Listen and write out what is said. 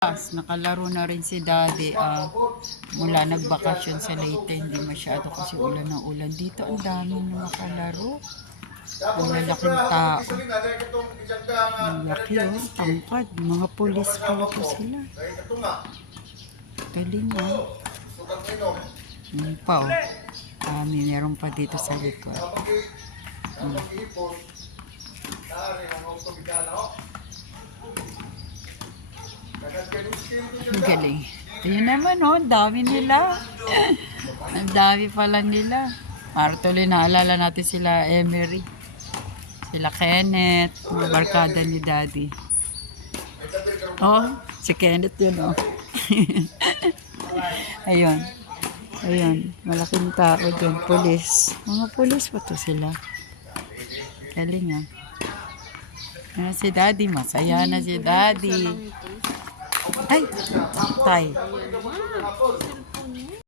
Nakalaro na rin si Daddy. Mula nagbakasyon sa Leyte, hindi masyado kasi ulan ng ulan. Dito ang dami na nakalaro. Ang lalaking tao. Ang laki tangkad. Mga pulis pala po sila. Galing Ano pa meron pa dito sa likod. Ang galing. Yun naman dami nila. Ang dami pala nila. Para tuloy naalala natin sila Emery. Sila Kenneth. Mga barkada ni Daddy. Si Kenneth yun Ayun. Malaking tao dyan. Pulis. Mga pulis pa to sila. Galing si Daddy. Masaya na si Daddy. Ay! Tay.